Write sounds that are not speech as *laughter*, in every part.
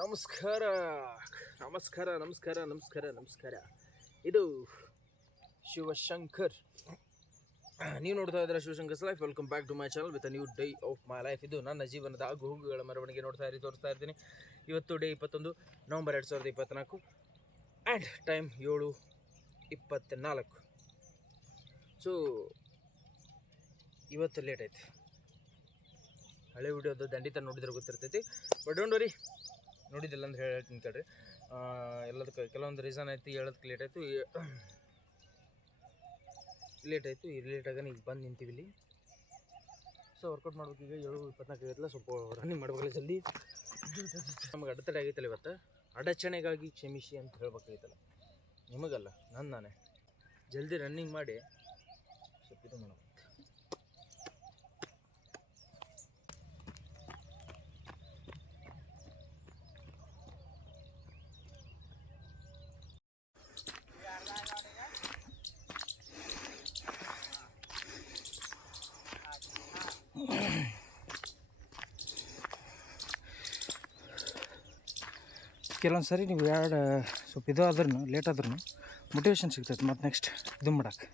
ನಮಸ್ಕಾರ. ನಮಸ್ಕಾರ ನಮಸ್ಕಾರ ನಮಸ್ಕಾರ ನಮಸ್ಕಾರ. ಇದು ಶಿವಶಂಕರ್. ನೀವು ನೋಡ್ತಾ ಇದ್ದೀರಾ Shivashankar's life welcome back to my channel with new day of my life ಇದು ನನ್ನ ಜೀವನದ ಆಗು ಹೋಗುಗಳ ಮೆರವಣಿಗೆ ನೋಡ್ತಾ ಇರಿ, ತೋರಿಸ್ತಾ ಇರ್ತೀನಿ. ಇವತ್ತು ಡೇ ಇಪ್ಪತ್ತೊಂದು ನವಂಬರ್ ಎರಡು ಸಾವಿರದ ಇಪ್ಪತ್ತ್ನಾಲ್ಕು ಆ್ಯಂಡ್ ಟೈಮ್ ಏಳು ಇಪ್ಪತ್ತ್ನಾಲ್ಕು ಸೊ ಇವತ್ತು ಲೇಟ್ ಐತಿ ಹಳೆ ವಿಡಿಯೋದು ದಂಡಿತ ನೋಡಿದ್ರೆ ಗೊತ್ತಿರ್ತೈತಿ. ಬಟ್ ಡೋಂಟ್ ವರಿ ನೋಡಿದ್ದಿಲ್ಲ ಅಂತ ಹೇಳ್ತೀನಿ ತಡ್ರಿ. ಎಲ್ಲದಕ್ಕೆ ಕೆಲವೊಂದು ರೀಸನ್ ಐತಿ ಹೇಳೋದಕ್ಕೆ ಲೇಟ್ ಆಯಿತು ಲೇಟ್ ಆಯಿತು, ಈ ಲೇಟ್ ಆಗ ಈಗ ಬಂದು ನಿಂತೀವಿ ಇಲ್ಲಿ. ಸೊ ವರ್ಕೌಟ್ ಮಾಡ್ಬೇಕು ಈಗ ಏಳು, ಇಪ್ಪತ್ನಾಲ್ಕು ಇರಲ್ಲ ಸ್ವಲ್ಪ ರನ್ನಿಂಗ್ ಮಾಡ್ಬೇಕಲ್ಲ ಜಲ್ದಿ. ನಮಗೆ ಅಡೆತಡೆ ಆಗೈತಲ್ಲ ಇವತ್ತು. ಅಡಚಣೆಗಾಗಿ ಕ್ಷಮಿಸಿ ಅಂತ ಹೇಳ್ಬೇಕಾಗೈತಲ್ಲ. ನಿಮಗಲ್ಲ ನನ್ನ ನಾನೇ. ಜಲ್ದಿ ರನ್ನಿಂಗ್ ಮಾಡಿ, ಸ್ವಲ್ಪ ಇದು ಮಾಡೋಣ. ಕೆಲವೊಂದು ಸರಿ ನೀವು ಎರಡು ಸ್ವಲ್ಪ ಇದು ಆದ್ರೂ ಲೇಟ್ ಆದ್ರೂ ಮೋಟಿವೇಶನ್ ಸಿಗ್ತೈತೆ ಮತ್ತು ನೆಕ್ಸ್ಟ್ ಇದು ಮಾಡಕ್ಕೆ.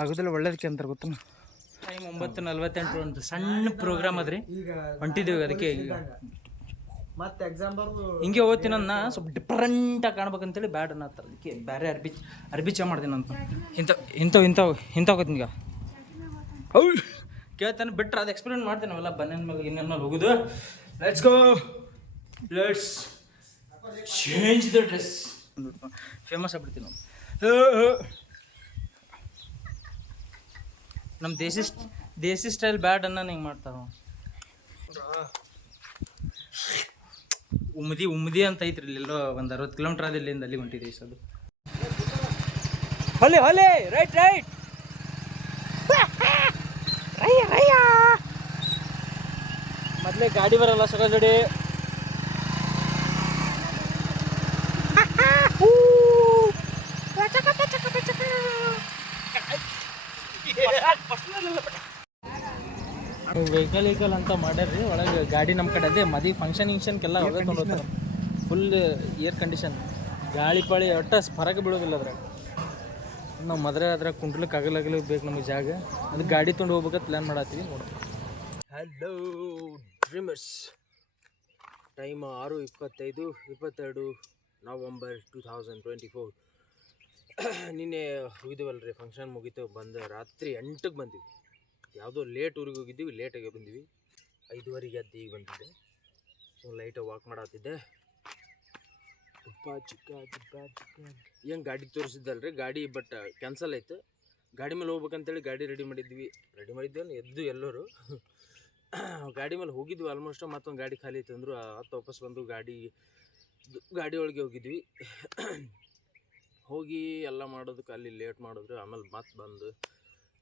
ಆಗೋದಿಲ್ಲ ಒಳ್ಳೇದಕ್ಕೆ ಅಂತಾರೆ ಗೊತ್ತ ಟೈಮ್ ಒಂಬತ್ತು ನಲ್ವತ್ತೆಂಟು ಒಂದು ಸಣ್ಣ ಪ್ರೋಗ್ರಾಮ್ ಅದ್ರಿ ಹೊಂಟಿದ್ದೀವಿ ಅದಕ್ಕೆ ಈಗ. ಮತ್ತೆ ಎಕ್ಸಾಮ್ ಹಿಂಗೆ ಓದ್ತೀನಿ ನಾ ಸ್ವಲ್ಪ ಡಿಫ್ರೆಂಟಾಗಿ ಕಾಣ್ಬೇಕಂತೇಳಿ ಬ್ಯಾಡ್ ಅನ್ನತ್ತಾರ. ಅದಕ್ಕೆ ಬೇರೆ ಅರ್ಬಿ ಅರ್ಬಿ ಚಾ ಮಾಡ್ತೀನಿ ಅಂತ. ಇಂಥ ಇಂಥವು ಇಂಥವು ಇಂಥವು ಈಗ ಹೌ ಕೇಳ್ತಾನೆ, ಬಿಟ್ರೆ ಅದು ಎಕ್ಸ್ಪ್ಲೇನ್ ಮಾಡ್ತೀನಿ ನಾವೆಲ್ಲ, ಬನ್ನಿನ ಮೇಲೆ ಇನ್ನೇನು ಮೇಲೆ ಹೋಗುದು. Let's go let's change the dress famous ಆಗ್ಬಿಡ್ತೀನಿ ನಾವು ನಮ್ಮ ದೇಸಿ ದೇಸಿ ಸ್ಟೈಲ್ ಬ್ಯಾಡ್ ಅನ್ನ ಹಿಂಗೆ ಮಾಡ್ತಾವ ಉಮ್ಮದಿ ಉಮ್ಮದಿ ಅಂತ ಐತ್ರಿ ಇಲ್ಲೆಲ್ಲೋ ಒಂದು ಅರವತ್ತು ಕಿಲೋಮೀಟರ್ ಆದ ಇಲ್ಲಿಂದ ಅಲ್ಲಿ ಹೊಂಟಿದ್ದೀವಿ ಸದು. ಹೊಲೆ ಹೊಲೆ ರೈಟ್ ರೈಟ್ ಮೊದಲೇ ಗಾಡಿ ಬರಲ್ಲ ಸಗ ಜೋಡಿ ವೆಹಿಕಲ್ ವೆಹಿಕಲ್ ಅಂತ ಮಾಡ್ಯಾರ್ರಿ. ಒಳಗೆ ಗಾಡಿ ನಮ್ಮ ಕಡೆ ಅದೇ ಮದಿ ಫಂಕ್ಷನ್ ಗಿಂಕ್ಷನ್ಗೆಲ್ಲ ಹೋಗೇ ತೊಗೊಂಡೋಗ್ತಾರೆ ಫುಲ್ ಏರ್ ಕಂಡೀಷನ್ ಗಾಳಿ ಪಾಳಿ ಒಟ್ಟ ಹೊರಗೆ ಬೀಳೋದಿಲ್ಲ ಅದ್ರಾಗ. ನಾವು ಮದ್ರೆ ಅದ್ರಾಗ ಕುಂಡ್ಲಕ್ಕೆ ಆಗಲಾಗಲಿ ಬೇಕು ನಮಗೆ ಜಾಗ. ಅದು ಗಾಡಿ ತೊಗೊಂಡು ಹೋಗ್ಬೇಕಂತ ಪ್ಲ್ಯಾನ್ ಮಾಡತ್ತೀವಿ ನೋಡ್ತೀವಿ ಹಲೋ ಡ್ರೀಮರ್ಸ್ ಟೈಮ್ ಆರು ಇಪ್ಪತ್ತೈದು, ಇಪ್ಪತ್ತೆರಡು November two thousand twenty four ನಿನ್ನೆ ಹೋಗಿದ್ದೀವಲ್ರಿ ಫಂಕ್ಷನ್ ಮುಗೀತು, ಬಂದು ರಾತ್ರಿ ಎಂಟಕ್ಕೆ ಬಂದಿವಿ. ಯಾವುದೋ ಲೇಟ್ ಊರಿಗೆ ಹೋಗಿದ್ದೀವಿ ಲೇಟಾಗಿ ಬಂದಿವಿ. ಐದುವರೆಗೆ ಎದ್ದು ಈಗ ಬಂದಿದ್ದೆ. ಸೊ ಲೈಟಾಗಿ ವಾಕ್ ಮಾಡತ್ತಿದ್ದೆ ತುಪ್ಪ ಚಿಕ್ಕ ತುಪ್ಪ ಚಿಕ್ಕ. ಏನು ಗಾಡಿ ತೋರಿಸಿದ್ದಲ್ರಿ? ಗಾಡಿ ಬಟ್ ಕ್ಯಾನ್ಸಲ್ ಆಯ್ತು. ಗಾಡಿ ಮೇಲೆ ಹೋಗ್ಬೇಕಂತೇಳಿ ಗಾಡಿ ರೆಡಿ ಮಾಡಿದ್ವಿ. ರೆಡಿ ಮಾಡಿದ್ವಿ ಎದ್ದು ಎಲ್ಲರೂ. *clears throat* ಗಾಡಿ ಮೇಲೆ ಹೋಗಿದ್ವಿ ಆಲ್ಮೋಸ್ಟ್ ಮತ್ತೊಂದು ಗಾಡಿ ಖಾಲಿ ಇತ್ತು ಅಂದರು ಹತ್ತು ವಾಪಸ್ ಬಂದು ಗಾಡಿ ಗಾಡಿ ಒಳಗೆ ಹೋಗಿದ್ವಿ. *clears throat* ಹೋಗಿ ಎಲ್ಲ ಮಾಡೋದಕ್ಕೆ ಅಲ್ಲಿ ಲೇಟ್ ಮಾಡಿದ್ರು, ಆಮೇಲೆ ಮತ್ತೆ ಬಂದು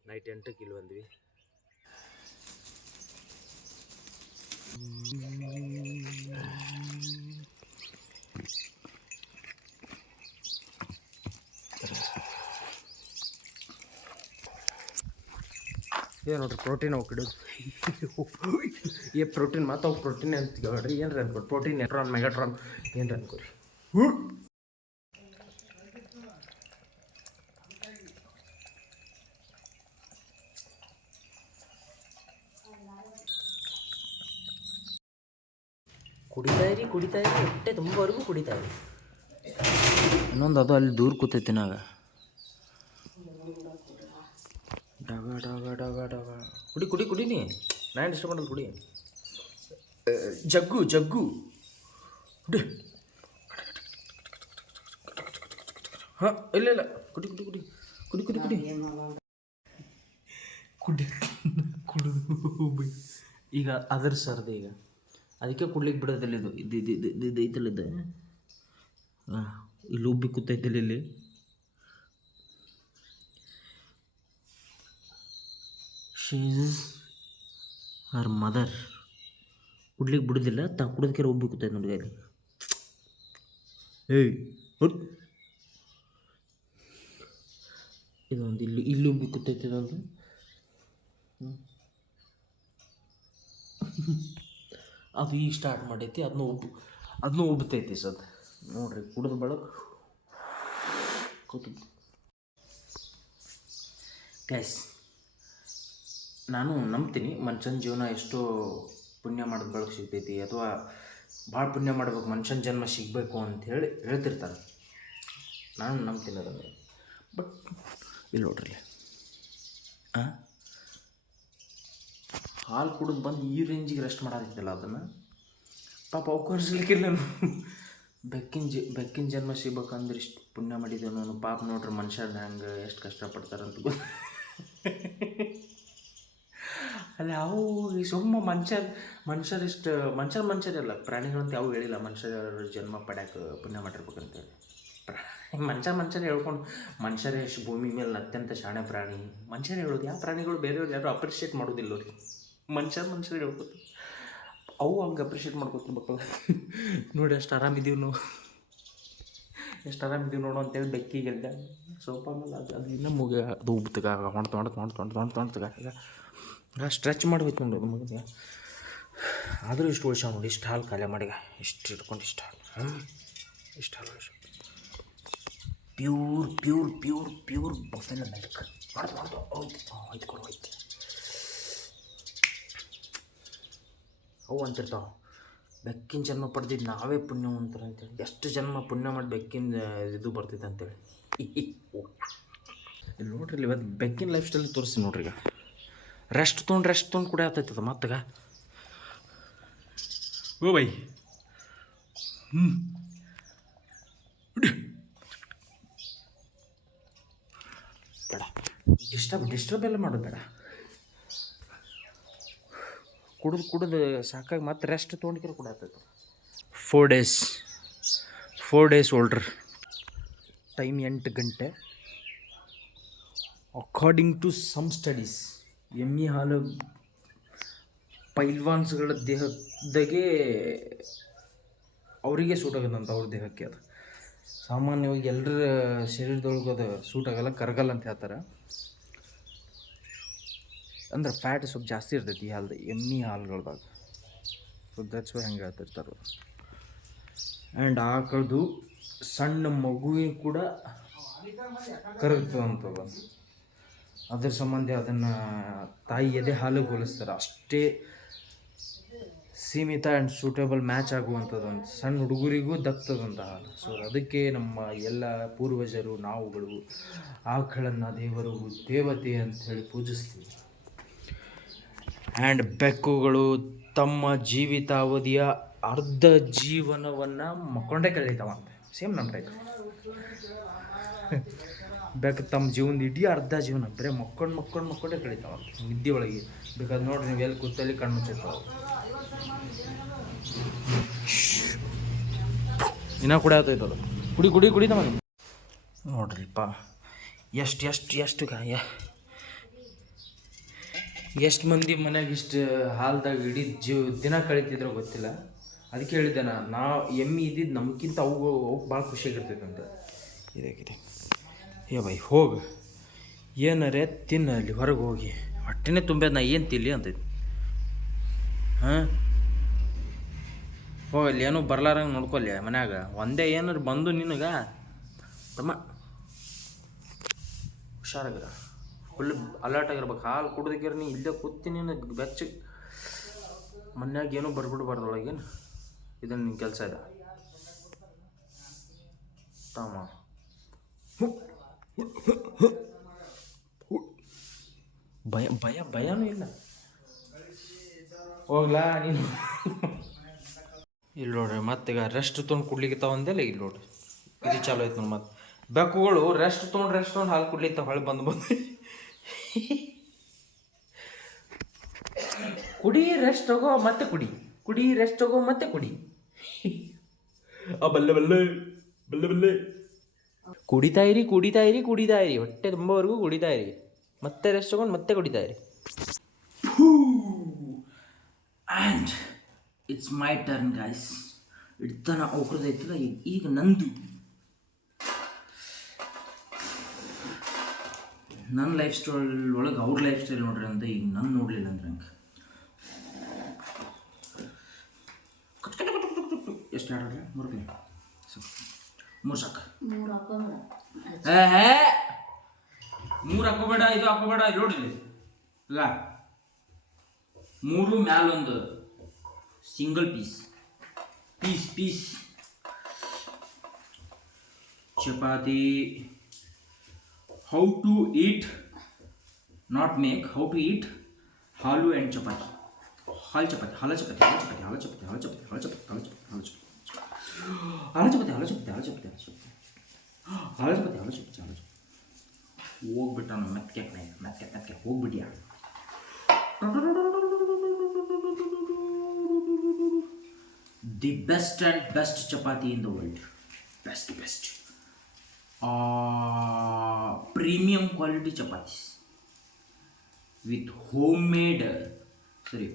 ನೈಟ್ ಎಂಟಕ್ಕೆ ಇಲ್ಲಿ ಬಂದ್ವಿ. *clears throat* ಏನು ನೋಡ್ರಿ ಪ್ರೋಟೀನ್ ಅವು ಕಿಡೋದು? ಏ ಪ್ರೋಟೀನ್ ಮತ್ತು ಅವು ಪ್ರೋಟೀನ್ ಅಂತ ಹೇಳ್ರಿ ರೀ ಅನ್ಕೊರಿ? ಪ್ರೋಟೀನ್ ಎಟ್ರಾನ್ ಮೆಗಾಟ್ರಾನ್ ಏನ್ರಿ ಅನ್ಕೋರಿ? ಕುಡಿತಾ ಇರಿ ಕುಡಿತಾ ಇರಿ. ಹೊಟ್ಟೆ ತುಂಬವರೆಗೂ ಕುಡಿತಾ ಇರಿ. ಇನ್ನೊಂದು ಅದು ಅಲ್ಲಿ ದೂರ ಕೂತೈತಿ ನಾಗ ಡಗ ಡಗ ಡಗ ಡಗ. ಕುಡಿ ಕುಡಿ ಕುಡಿ ನೀ. ನಾನು ಇಷ್ಟ ಮಾಡೋದು ಕುಡಿ. ಜಗ್ಗು ಜಗ್ಗು. ಕುಡಿ. ಹಾಂ, ಇಲ್ಲ ಇಲ್ಲ. ಕುಡಿ ಕುಡಿ ಕುಡಿ. ಕುಡಿ ಕುಡಿ ಕುಡಿ. ಕುಡಿ. ಕುಡಿದು ಈಗ ಅದರ ಸರ್ದೆ ಈಗ. ಅದಕ್ಕೆ ಕುಡ್ಲಿಕ್ಕೆ ಬಿಡೋದಿಲ್ಲ ಇದು. ಇದು ಇದು ಇದು ಐತಲ್ಲ ಇದು? ಇಲ್ಲಿ ಉಬ್ಬಿ ಕೂತೈತಿಲ್ಲ ಇಲ್ಲಿ. ಶೀಸ್ ಹರ್ ಮದರ್ ಕುಡ್ಲಿಕ್ಕೆ ಬಿಡೋದಿಲ್ಲ, ತಾ ಕುಡಿದಕ್ಕೆ ಒಬ್ಬ ಕೂತೈತೆ ನೋಡಿ ಅಲ್ಲಿ ಏಯ್ ಇದೊಂದು ಇಲ್ಲಿ ಇಲ್ಲಿ ಒಬ್ಬ ಕೂತೈತೆ ಇದೊಂದು. ಅದು ಈಗ ಸ್ಟಾರ್ಟ್ ಮಾಡೈತಿ ಅದನ್ನ ಒಬ್ಬ ಅದನ್ನ ಒಬ್ಬತೈತಿ ಸದ್. ನೋಡ್ರಿ, ಕುಡಿದ ಬಳ. ಕೂತು ಗೈಸ್ ನಾನು ನಂಬ್ತೀನಿ ಮನುಷ್ಯನ ಜೀವನ ಎಷ್ಟೋ ಪುಣ್ಯ ಮಾಡಿದ ಬೆಳಕು ಸಿಗ್ತೈತಿ ಅಥವಾ ಭಾಳ ಪುಣ್ಯ ಮಾಡ್ಬೇಕು, ಮನುಷ್ಯನ ಜನ್ಮ ಸಿಗಬೇಕು ಅಂತ ಹೇಳಿ ಹೇಳ್ತಿರ್ತಾರೆ ನಾನು ನಂಬ್ತೀನಿ ಅದನ್ನು. ಬಟ್ ಇಲ್ಲಿ ನೋಡ್ರಿ ಹಾಂ ಹಾಲು ಕುಡಿದು ಬಂದು ಈ ರೇಂಜಿಗೆ ರೆಸ್ಟ್ ಮಾಡೋದಿತ್ತಲ್ಲ ಅದನ್ನು? ಪಾಪ ಅವಕಾಶಲಿಕ್ಕಿಲ್ಲ ಬೆಕ್ಕಿನ ಜಿ, ಬೆಕ್ಕಿನ ಜನ್ಮ ಸಿಗ್ಬೇಕಂದ್ರೆ ಇಷ್ಟು ಪುಣ್ಯ ಮಾಡಿದ್ದೇವೆ ನಾನು. ಪಾಪ ನೋಡ್ರಿ ಮನುಷ್ಯನ ಹೆಂಗೆ ಎಷ್ಟು ಕಷ್ಟಪಡ್ತಾರಂತ ಗೊತ್ತ *laughs* ಅಲ್ಲ ಅವು ಈ ಸುಮ್ಮ ಮನುಷ್ಯ ಮನುಷ್ಯರು ಇಷ್ಟು ಮನುಷ್ಯರ ಮನುಷ್ಯರಲ್ಲ ಪ್ರಾಣಿಗಳಂತ ಯಾವ ಹೇಳಿಲ್ಲ ಮನುಷ್ಯರ ಜನ್ಮ ಪಡ್ಯಾಕೆ ಪುಣ್ಯ ಮಾಡಿರ್ಬೇಕಂತೇಳಿ ಮನುಷ್ಯ ಮನುಷ್ಯರು ಹೇಳ್ಕೊಂಡು ಮನುಷ್ಯರೇ ಎಷ್ಟು ಭೂಮಿ ಮೇಲೆ ಅತ್ಯಂತ ಶಾಣೆ ಪ್ರಾಣಿ ಮನುಷ್ಯರು ಹೇಳೋದು ಯಾವ ಪ್ರಾಣಿಗಳು ಬೇರೆಯವ್ರು ಯಾರು ಅಪ್ರಿಷಿಯೇಟ್ ಮಾಡೋದಿಲ್ಲ ರೀ ಮನುಷ್ಯರು ಮನುಷ್ಯರು ಹೇಳ್ಬೋದು ಅವು ಹಂಗೆ ಅಪ್ರಿಷಿಯೇಟ್ ಮಾಡ್ಕೊತಿರ್ಬೇಕಲ್ಲ ನೋಡಿ ಎಷ್ಟು ಆರಾಮಿದ್ದೀವಿ ನಾವು ಎಷ್ಟು ಆರಾಮಿದ್ದೀವಿ ನೋಡು ಅಂತೇಳಿ ಬೆಕ್ಕಿಗೆ ಗೆದ್ದ ಸ್ವಲ್ಪ ಆಮೇಲೆ ಅದು ಅದು ಇನ್ನೂ ಮುಗಿಯ ಅದು ಉಬ್ತಗ ಹೊಣ್ತು ಹೊಣ್ತು ಹೊಣ್ತು ಹೊಣ್ತು ಹೊಣ್ತು ಹೊಣ್ತಗ ಈಗ ಸ್ಟ್ರೆಚ್ ಮಾಡಿ ಹೋಯ್ತು ನೋಡಿ ಮಗನಿಗೆ ಆದರೂ ಇಷ್ಟು ಉಳಿಸ ನೋಡಿ, ಇಷ್ಟು ಹಾಲು ಖಾಲಿ ಮಾಡಿಗ. ಇಷ್ಟು ಇಟ್ಕೊಂಡು ಇಷ್ಟು ಹಾಲು. ಹ್ಞೂ ಇಷ್ಟು ಹಾಲು ಉಳಿಸ. Pure pure pure pure buffalo milk. ಮಾಡ್ದು ಮಾಡ್ದು. ಹೋಯ್ತು. ಹೋಯ್ತು ಕೊಡು, ಹೋಯ್ತು. ಅವು ಅಂತಿರ್ತಾವೆ ಬೆಕ್ಕಿನ ಜನ್ಮ ಪಡೆದಿದ್ದು ನಾವೇ ಪುಣ್ಯವಂತರು ಅಂತೇಳಿ. ಎಷ್ಟು ಜನ್ಮ ಪುಣ್ಯ ಮಾಡಿ ಬೆಕ್ಕಿನ ಇದು ಬರ್ತೈತೆ ಅಂತೇಳಿ. *laughs* ನೋಡ್ರಿ ಇವತ್ತು ಬೆಕ್ಕಿನ ಲೈಫ್ ಸ್ಟೈಲ್ ತೋರಿಸ್ತೀನಿ ನೋಡ್ರಿ ಈಗ. ರೆಸ್ಟ್ ತೊಗೊಂಡು ರೆಸ್ಟ್ ತೊಗೊಂಡು ಕೂಡ ಆತೈತದ ಮತ್ತಗ? ಓ ಬೈ. ಹ್ಞೂ ಬೇಡ. ಡಿಸ್ಟರ್ಬ್ ಡಿಸ್ಟರ್ಬ್ ಎಲ್ಲ ಮಾಡೋದು ಬೇಡ. ಕುಡಿದು ಕುಡಿದು ಸಾಕಾಗಿ ಮತ್ತೆ ರೆಸ್ಟ್ ತೊಗೊಂಡಿದ್ರೆ ಕೂಡ ಆಗ್ತೈತೆ four days four days older time ಎಂಟು ಗಂಟೆ. ಅಕಾರ್ಡಿಂಗ್ ಟು ಸಮ್ ಸ್ಟಡೀಸ್ ಎಮ್ಮಿ ಹಾಲು ಪೈಲ್ವಾನ್ಸ್ಗಳ ದೇಹದಾಗೆ ಅವರಿಗೆ ಸೂಟ್ ಆಗದಂತ ಅವ್ರ ದೇಹಕ್ಕೆ ಅದು. ಸಾಮಾನ್ಯವಾಗಿ ಎಲ್ಲರ ಶರೀರದೊಳಗೆ ಅದು ಸೂಟ್ ಆಗಲ್ಲ, ಕರಗಲ್ಲ ಅಂತ ಹೇಳ್ತಾರೆ. ಅಂದ್ರೆ ಫ್ಯಾಟ್ ಸ್ವಲ್ಪ ಜಾಸ್ತಿ ಇರ್ತೈತಿ ಈ ಹಾಲ್ದು, ಎಮ್ಮಿ ಹಾಲುಗಳ್ದಾಗ. ಸೊ ದಟ್ಸ್ ವೈ ಹಂಗೆ ಹೇಳ್ತಿರ್ತಾರೆ ಆ್ಯಂಡ್ ಆಕಳದು ಸಣ್ಣ ಮಗುವಿಗೆ ಕೂಡ ಕರಗ್ತದಂಥದ್ದು ಅದ್ರ ಸಂಬಂಧ ಅದನ್ನು ತಾಯಿ ಎದೆ ಹಾಲು ಹೋಲಿಸ್ತಾರೆ ಅಷ್ಟೇ ಸೀಮಿತ ಆ್ಯಂಡ್ ಸೂಟೇಬಲ್ ಮ್ಯಾಚ್ ಆಗುವಂಥದ್ದು ಒಂದು ಸಣ್ಣ ಹುಡುಗರಿಗೂ ದಕ್ತದಂತಹ ಸೊ ಅದಕ್ಕೆ ನಮ್ಮ ಎಲ್ಲ ಪೂರ್ವಜರು, ನಾವುಗಳು ಆಕಳನ್ನು ದೇವರು ದೇವತೆ ಅಂತ ಹೇಳಿ ಪೂಜಿಸ್ತೀವಿ. ಆ್ಯಂಡ್ ಬೆಕ್ಕುಗಳು ತಮ್ಮ ಜೀವಿತಾವಧಿಯ ಅರ್ಧ ಜೀವನವನ್ನು ಮಕ್ಕೊಂಡೇ ಕಳೀತಾವಂತೆ ಸೇಮ್ ನಮ್ಮ ಟೈಪ್ ಬೆಕ್ಕು ತಮ್ಮ ಜೀವನದ ಇಡೀ ಅರ್ಧ ಜೀವನ, ಬರೀ ಮಕ್ಕಳು ಮಕ್ಕಳು ಮಕ್ಕಳೇ ಕಳೀತಾವ. ನಿದ್ದೆ ಒಳಗೆ ಬೇಕಾದ್ರೆ ನೋಡ್ರಿ ನೀವು ಎಲ್ಲಿ ಕೂತಲ್ಲಿ ಕಣ್ಣು ಮುಚ್ಚಿರ್ತಾವ. ಇನ್ನ ಕುಡಿ ಆತೈತೆ ಕುಡಿ ಕುಡಿ ಕುಡಿ ನೋಡ್ರಿಪ್ಪ, ಎಷ್ಟು ಎಷ್ಟು ಎಷ್ಟು ಗಾಯ. ಎಷ್ಟು ಮಂದಿ ಮನ್ಯಾಗ ಇಷ್ಟು ಹಾಲ್ದಾಗ ಇಡೀ ಜೀವ, ದಿನ ಕಳೀತಿದ್ರೋ ಗೊತ್ತಿಲ್ಲ. ಅದಕ್ಕೆ ಹೇಳಿದ್ದೆ ನಾ ನಾವು ಎಮ್ಮಿ ಇದ್ದಿದ್ದು ನಮಗಿಂತ ಅವು ಅವು ಭಾಳ ಖುಷಿಯಾಗಿರ್ತೈತೆ ಅಂತ ಇದಾಗಿದೆ ಏ ಬೈ, ಹೋಗು. ಏನರೇ ತಿನ್ನ ಅಲ್ಲಿ, ಹೊರಗೆ ಹೋಗಿ. ಹೊಟ್ಟೆನೇ ತುಂಬ್ಯದ ನಾ ಏನು ತಿಲ್ಲಿ ಅಂತೈತಿ. ಹಾಂ? ಹೋಗಲ್ಲಿ ಏನೂ ಬರ್ಲಾರಂಗೆ ನೋಡ್ಕೊಲ್ಲಿ ಮನ್ಯಾಗ. ಒಂದೇ ಏನಾರು ಬಂದು ನಿನಗೆ? ತಮ್ಮ ಹುಷಾರಾಗಿರ. ಫುಲ್ ಅಲರ್ಟ್ ಆಗಿರ್ಬೇಕು. ಹಾಲು ಕುಡ್ದಕ್ಕಿರ ನೀ, ಇಲ್ಲೇ ಕೂತಿ ನೀನು, ಬೆಚ್ಚ. ಮನ್ಯಾಗ ಏನೂ ಬರ್ಬಿಡ್ಬಾರ್ದು ಒಳಗೇನು ಇದನ್ನು ನಿನ್ನ ಕೆಲಸ ಇದೆ. ತಾಮ ಭಯ ಭಯ, ಭಯನೂ ಇಲ್ಲ. ಹೋಗ್ಲಾ ನೀನು? ಇಲ್ಲಿ ನೋಡ್ರಿ ಈಗ ರೆಸ್ಟ್ ತೊಗೊಂಡು ಕುಡ್ಲಿಕ್ಕೆ ಅಂದೆಲ್ಲ ಇಲ್ಲಿ ನೋಡ್ರಿ. ಇದು ಚಾಲು ಆಯ್ತು ನೋಡಿ ಮತ್ತೆ. ಬೆಕ್ಕುಗಳು ರೆಸ್ಟ್ ತೊಗೊಂಡು ರೆಸ್ಟ್ ತೊಗೊಂಡು ಹಾಲು ಕುಡ್ಲಿಕ್ಕೆ ಹೊಳೆ ಬಂದು ಬಂದು. ಕುಡಿ ರೆಸ್ಟ್ ತಗೋ, ಮತ್ತೆ ಕುಡಿ. ಕುಡಿ ರೆಸ್ಟ್ ತಗೋ, ಮತ್ತೆ ಕುಡಿ. ಆ, ಬಲ್ಲೆ ಬಲ್ಲೆ. ಬಲ್ಲೆ ಬಲ್ಲೆ. ಕುಡಿತಾ ಇರಿ ಕುಡಿತಾ ಇರಿ ಕುಡಿತಾ ಇರಿ. ಹೊಟ್ಟೆ ತುಂಬವರೆಗೂ ಕುಡಿತಾ ಇರಿ. ಮತ್ತೆ ರೆಸ್ಟ್ ತಗೊಂಡು ಮತ್ತೆ ಕುಡಿತಾ ಇರಿ. And it's my turn guys ಇಡ್ತಾನ ಅವ್ರದ್ದು ಐತಲ್ಲ ಈಗ ನಂದು. ನನ್ನ ಲೈಫ್ ಸ್ಟೈಲ್ ಒಳಗೆ ಅವ್ರ ಲೈಫ್ ಸ್ಟೈಲ್ ನೋಡ್ರಿ ಅಂತ ಈಗ ನಾನು ನೋಡಲಿಲ್ಲ ಅಂದ್ರೆ ಹಂಗೆ? ಎಷ್ಟು ಆಡ್ರಿ ಮೂರು मूर्छक मूर अपो बेटा इतो अपो बेटा नोड़ीगा mail single piece piece piece chapati how to eat not make how to eat halu and chapati हाल चपाती हाला चपाती हाला चपाती हाला चपाती हाला चपाती हाला चपाती हाला चपाती ಚಪಾತಿ ಚಪಾತಿ ಚಪಾತಿ ಚಪಾತಿ ಹಾಲು ಚಪಾತಿ ಹಾಲು ಚಪಾತಿ ಹಾಲು ಚಪಾತಿ ಹೋಗ್ಬಿಟ್ಟ ಮೆತ್ಕೆ ಕಣೆ ಮೆತ್ಕೆ ಮೆತ್ಕೆ ಹೋಗ್ಬಿಟ್ಯಾ the best and best chapati in the world best best premium quality chapatis with homemade ಸರಿ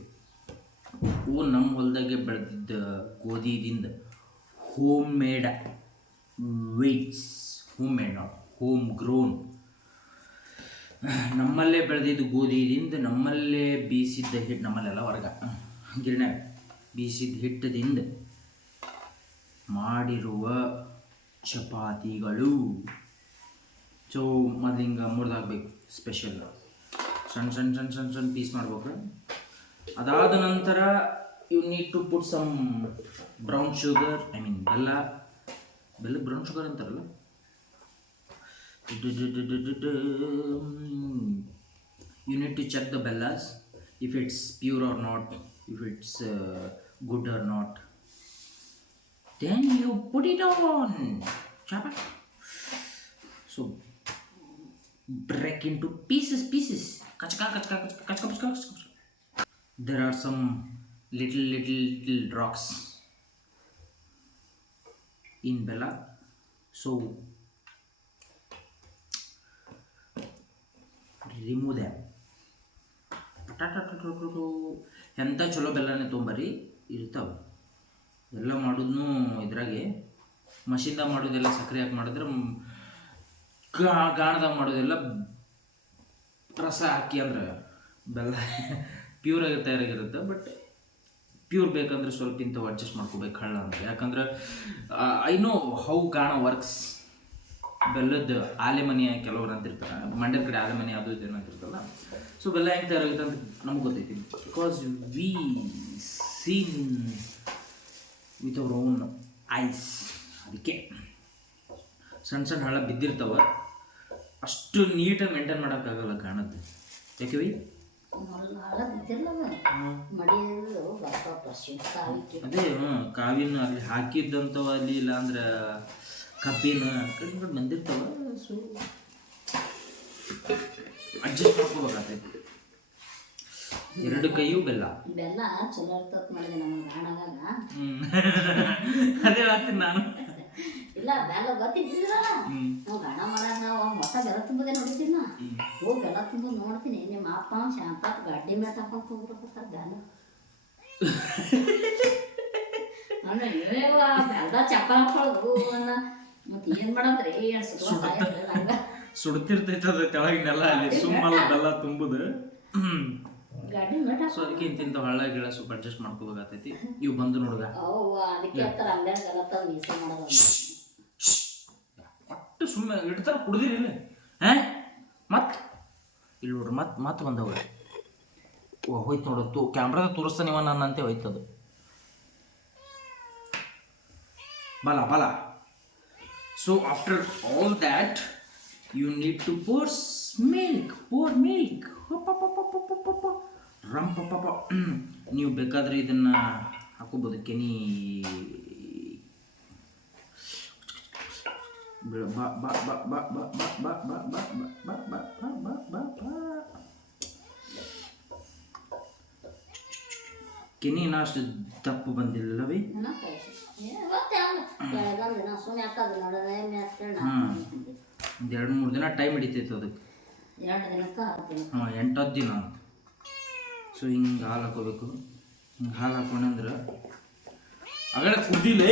ಓ ನಮ್ಮ ಹೊಲದಾಗೆ ಬೆಳೆದಿದ್ದ ಗೋಧಿದಿಂದ homemade wheats homemade home grown ನಮ್ಮಲ್ಲೇ ಬೆಳೆದಿದ್ದು ಗೋಧಿದಿಂದ ನಮ್ಮಲ್ಲೇ ಬೀಸಿದ್ದ ಹಿಟ್ಟು ನಮ್ಮಲ್ಲೆಲ್ಲ ವರ್ಗ ಗಿರಣ ಬೀಸಿದ ಹಿಟ್ಟದಿಂದ ಮಾಡಿರುವ ಚಪಾತಿಗಳು. ಸೊ ಮೊದಲಿಂಗ ಮುರಿದಾಗಬೇಕು ಸ್ಪೆಷಲ್ ಸಣ್ಣ ಸಣ್ಣ ಸಣ್ಣ ಸಣ್ಣ ಸಣ್ಣ ಪೀಸ್ ಮಾಡ್ಬೇಕು. ಅದಾದ ನಂತರ you need to put some brown sugar I mean ಬೆಲ್ಲ ಬೆಲ್ಲ ಬ್ರೌನ್ ಶುಗರ್ ಅಂತಾರಲ್ಲ you need to check the bellas if it's pure or not if it's uh, good or not then you put it on chapa so break into pieces pieces kachka kachka kachka kachka kachka kachka there are some little little little rocks in bella. So damn ಪಟಾಟು ಎಂಥ ಚಲೋ ಬೆಲ್ಲನೇ ತೊಂಬರಿ ಇರ್ತಾವೆ. ಎಲ್ಲ ಮಾಡೋದನ್ನು ಇದ್ರಾಗೆ. ಮಷಿನ್ದಾಗ ಮಾಡೋದೆಲ್ಲ ಸಕ್ಕರೆ ಹಾಕಿ ಮಾಡಿದ್ರೆ ಗಾಣದಾಗ ಮಾಡೋದೆಲ್ಲ ರಸ ಹಾಕಿ ಅಂದ್ರೆ ಬೆಲ್ಲ *laughs* ಪ್ಯೂರಾಗಿ ತಯಾರಾಗಿರುತ್ತೆ. ಬಟ್ ಪ್ಯೂರ್ ಬೇಕಂದ್ರೆ ಸ್ವಲ್ಪ ಇಂಥವು ಅಡ್ಜಸ್ಟ್ ಮಾಡ್ಕೋಬೇಕು ಹಳ್ಳ ಅಂತ. ಯಾಕಂದ್ರೆ I know how gana works ಬೆಲ್ಲದ ಆಲೆ ಮನೆ ಕೆಲವ್ರು ಅಂತಿರ್ತಾರೆ. ಮಂಡ್ಯದ ಕಡೆ ಆಲೆ ಮನೆ ಅದು ಇದು ಅಂತಿರ್ತಲ್ಲ. ಸೊ ಬೆಲ್ಲ ಹೆಂಗೆ ತಯಾರಾಗುತ್ತೆ ಅಂತ ನಮ್ಗೆ ಗೊತ್ತೈತಿ. Because we seen with our own eyes ಅದಕ್ಕೆ ಸಣ್ಣ ಸಣ್ಣ ಹಳ್ಳ ಬಿದ್ದಿರ್ತಾವ. ಅಷ್ಟು ನೀಟಾಗಿ ಮೇಂಟೈನ್ ಮಾಡೋಕ್ಕಾಗಲ್ಲ ಕಾಣುತ್ತೆ ಯಾಕೆ ಅದೇ ಕಾವಿನ ಅಲ್ಲಿ ಹಾಕಿದ್ದಂಥವು ಅಲ್ಲಿ ಇಲ್ಲ ಅಂದ್ರೆ ಕಬ್ಬಿನ ಆ ಕಡೆ ಈ ಬಂದಿರ್ತಾವ ಸೊ ಅಡ್ಜಸ್ಟ್ ಮಾಡ್ಕೋಬೇಕಾಗ್ತೈತಿ. ಎರಡು ಕೈಯೂ ಬೆಲ್ಲ. ಬೆಲ್ಲ ಚಲೋ ಇರ್ತದ ಮಾಡಿದೆ ನಮ್ಮ. *laughs* ಅದೇ ಹೇಳ್ತೀನಿ ನಾನು. ಇಲ್ಲ ಬೆಲ್ಲ ಗೊತ್ತಿದ್ದಿದ್ರಲ್ಲ. ನಾವು ಗಾಣ ಮಾಡಾಗ ನಾವು ಮೊಟ್ಟ ಬೆಲ್ಲ ತುಂಬದೆ ನೋಡಿದ್ದೀನ ಹೋಗಿ ಬೆಲ್ಲ ತುಂಬ ನೋಡ್ತೀನಿ ನಿಮ್ಮ ಅಪ್ಪ ಶಾಂತ ಗಡ್ಡಿ ಮೇಲೆ ತಕೊಂಡು ಹೋಗ್ಬಿಡ್ತಾರೆ ಬೆಲ್ಲ ಬೆಲ್ಲ ಚಪ್ಪಲ್ ಹಾಕೊಳ್ಳೋದು ಮತ್ತೆ ಏನ್ ಮಾಡಂದ್ರೆ ಸುಡ್ತಿರ್ತೈತೆ ಅದು ಕೆಳಗಿನೆಲ್ಲ ಅಲ್ಲಿ ಸುಮ್ಮಲ್ಲ ಬೆಲ್ಲ ತುಂಬುದು. ಸೊ ಅದಕ್ಕೆ ಇಂತಿಂತ ಹಳ್ಳ ಗಿಳ ಸ್ವಲ್ಪ ಅಡ್ಜಸ್ಟ್ ಮಾಡ್ಕೋಬೇಕಾಗ್ತೈತಿ. ಇವು ಬಂದು ನೋಡುದ. ಅವ್ವ ಅದಕ್ಕೆ ಮೀಸೆ ಮಾಡೋದು. ಒಟ್ಟು ಸುಮ್ಮನೆ ಇಡ್ತಾರ ಕುಡ್ದಿರಿ ಇಲ್ಲ. ಹಾ? ಮತ್? ಇಲ್ಲಿ ನೋಡ್ರಿ ಮತ್ ಮತ್ ಬಂದವ. ಹೋಯ್ತು ನೋಡು ತೂ ಕ್ಯಾಮ್ರಾದ ತೋರಿಸ್ತಾನೆ ಇವ ನನ್ನಂತೆ ಹೋಯ್ತದು ಬಲ ಬಲ. So after all that you need to pours milk pour milk ರಂ ಪಪ್ಪ ನೀವು ಬೇಕಾದರೆ ಇದನ್ನು ಹಾಕೋಬೋದು ಕೆನಿ ಕೆನಿ ಅಷ್ಟು ಬಂದಿಲ್ಲ ಬಂದಿಲ್ಲವೇ ಒಂದು ಎರಡು ಮೂರು ದಿನ ಟೈಮ್ ಹಿಡಿತೈತೆ ಅದಕ್ಕೆ ಎಂಟು ದಿನ ಸೊ ಹಿಂಗೆ ಹಾಲು ಹಾಕೋಬೇಕು. ಹಿಂಗೆ ಹಾಲು ಹಾಕೊಂಡಂದ್ರೆ ಆಗಡೆ ಕುದ್ದಿಲ್ಲೇ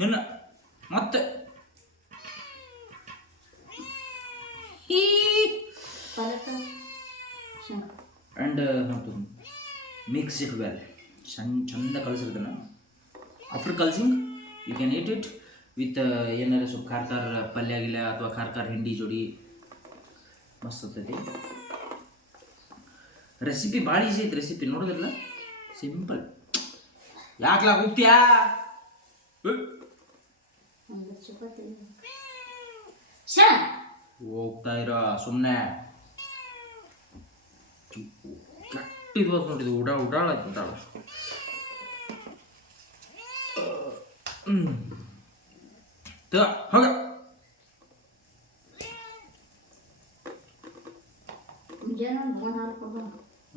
ನಿನ್ನ ಮತ್ತೆ ಆ್ಯಂಡ್ ಮಿಕ್ಸ್ ಇಟ್ ವೆಲ್ ಚಂದ ಚಂದ ಕಲಸಿರ್ತಾನೆ after ಕಲ್ಸಿಂಗ್ you can eat it with ಏನಾರ ಸ್ವಲ್ಪ ಖಾರ ಖಾರ ಪಲ್ಯ ಗಿಲ್ಯ ಅಥವಾ ಖಾರ ಖಾರ ಹಿಂಡಿ ಜೋಡಿ. ಮಸ್ತ್ ಆಗ್ತೈತಿ. ರೆಸಿಪಿ ಭಾಳ ಈಸಿ ಐತೆ ರೆಸಿಪಿ ನೋಡೋದಿಲ್ಲ ಸಿಂಪಲ್ ಲಾಕ್ ಹೋಗ್ತೀಯಾ ಹೋಗ್ತಾ ಇರೋ ಸುಮ್ಮನೆ ಇದು ಹೋದ್ ನೋಡಿದು ಉಡಾ ಉಡಾಳ ಉಡಾಳ. ಹ್ಮ್. ತ ಹೋಗ. ಮುಂಜಾನೆ ಒಂದು ಬೋನ್ ಹಾಲು ಕೊಡು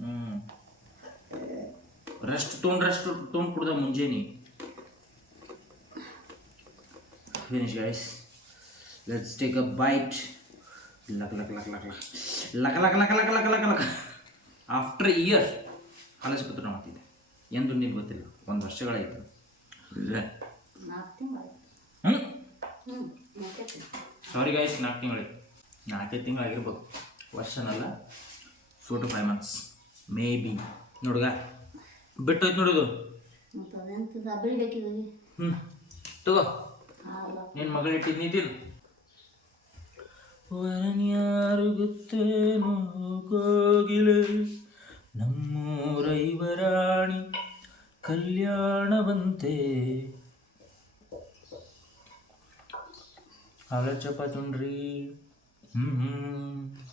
ಹ್ಮ್ ರೆಸ್ಟ್ ತೊಗೊಂಡು ರೆಸ್ಟ್ ತೊಗೊಂಡು ಕುಡ್ದ ಮುಂಜಾನೆ. Finish guys let's take a bite luck ಲಕ್ ಲಕ್ ಲಕ್ ಲಕ್. ಲಕ್ ಲಕ್ ಲಕ್ ಲಕ್ ಲಕ್ ಲಕ್ ಲಕ್. ಆಫ್ಟರ್ ಇಯರ್ ಹಲಸಪತ್ರ ಮಾಡ್ತಿದ್ದೆ. ಎಂದು ನಿಮ್ಗೆ ಗೊತ್ತಿಲ್ಲ. ಒಂದು ವರ್ಷಗಳಾಯ್ತು. ನಾಲ್ಕು ತಿಂಗಳು ಹ್ಞೂ ಹ್ಞೂ ಸಾರಿ ಗೈಸ್ ನಾಲ್ಕು ತಿಂಗಳಿಗೆ ನಾಲ್ಕೈದು ತಿಂಗಳಾಗಿರ್ಬೋದು. ಕ್ವಶನ್ ಅಲ್ಲ. Four to five months maybe ನೋಡ್ಗ. ಬಿಟ್ಟೋಯ್ತು ನೋಡೋದು. ಹ್ಞೂ ತಗೋ. ನಿನ್ನ ಮಗಳು ಇಟ್ಟಿದ್ನಿ ತಿನ್ನು. ವರನ್ಯಾರು ಗೊತ್ತೇನೋ ಕೋಗಿಲೆ ನಮ್ಮೂರೈವರಾಣಿ ಕಲ್ಯಾಣವಂತೆ ಹಾಲ ಚಪಾತಿ ಉಂಡ್ರಿ ಹ್ಞೂ ಹ್ಞೂ